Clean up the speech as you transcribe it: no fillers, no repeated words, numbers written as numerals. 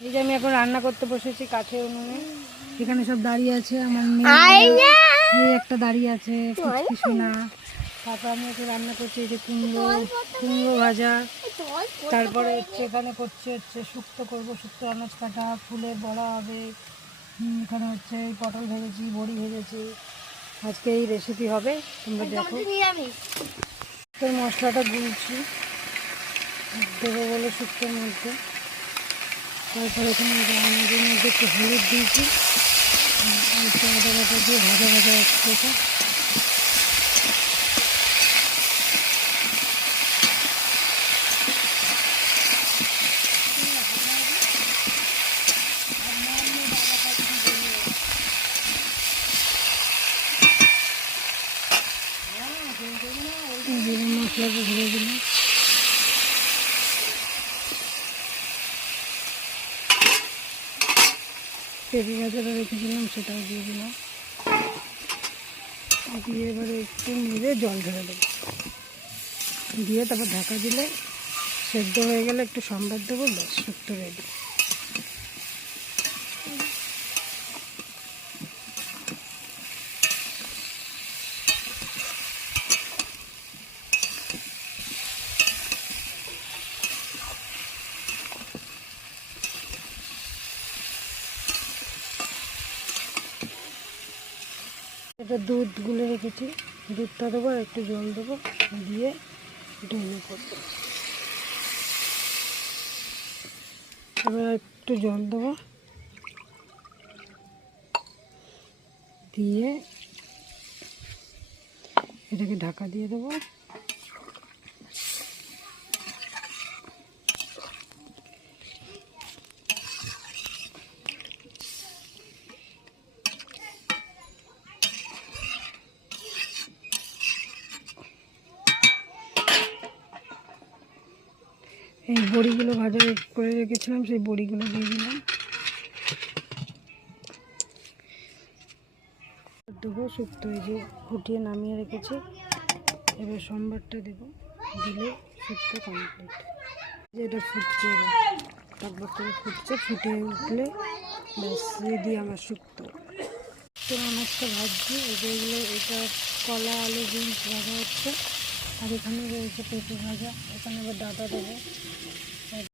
এই যে আমি এখন রান্না করতে বসেছি কাঠের উনুনে। এখানে সব দাঁড়িয়ে আছে আমার মেয়ে, এই একটা দাঁড়িয়ে আছে পুচকি সোনা। তারপর আমি একটু রান্না করছি এই যে কুমড়ো ভাজা। তারপরে হচ্ছে এখানে করছি হচ্ছে শুক্তো করবো, শুক্তো আনাজ কাটা, ফুলের বড়া হবে। এখানে হচ্ছে পটল ভেজেছি, বড়ি ভেজেছি। আজকে এই রেসিপি হবে, তোমরা দেখো। শুক্তোর মশলাটা গুলছি দেবো বলে শুক্তোর মধ্যে। তারপরে এখানে আমাদের মধ্যে একটু হলুদ দিয়েছি, আদা বাটা দিয়ে ভাজা ভাজা হচ্ছে এটা। জিরে মশলাটা ধরে দিলাম। পেঁপে ভাজাটা রেখেছিলাম সেটাও দিয়ে দিলাম, দিয়ে এবারে একটু নেড়ে জল ঢেলে দেবো, দিয়ে তারপর ঢাকা দিলে সেদ্ধ হয়ে গেলে একটু সম্বাদ দেবো, ব্যাস শুক্তো রেডি। এটা দুধ গুলে রেখেছি, দুধটা দেবো আর একটু জল দেবো, দিয়ে ঢেলে করবো। এবার একটু জল দেবো, দিয়ে এটাকে ঢাকা দিয়ে দেবো। এই বড়িগুলো ভাজা করে রেখেছিলাম, সেই বড়িগুলো দিয়ে দিলাম, দেবো শুক্তো এই যে ফুটিয়ে নামিয়ে রেখেছি। এবার সম্বারটা দেবো, দিলে শুক্তো কমপ্লিট। এটা ফুটছে, তারপর থেকে ফুটছে, ফুটে উঠলে ব্যাস রেডি আমার শুক্তো। মাছটা ভাজছি, এগুলো এটা কলা আলু বিনস ভাজা হচ্ছে, আর এখানে রয়েছে পেঁপে ভাজা। এখানে এবার ডাঁটা দেবো,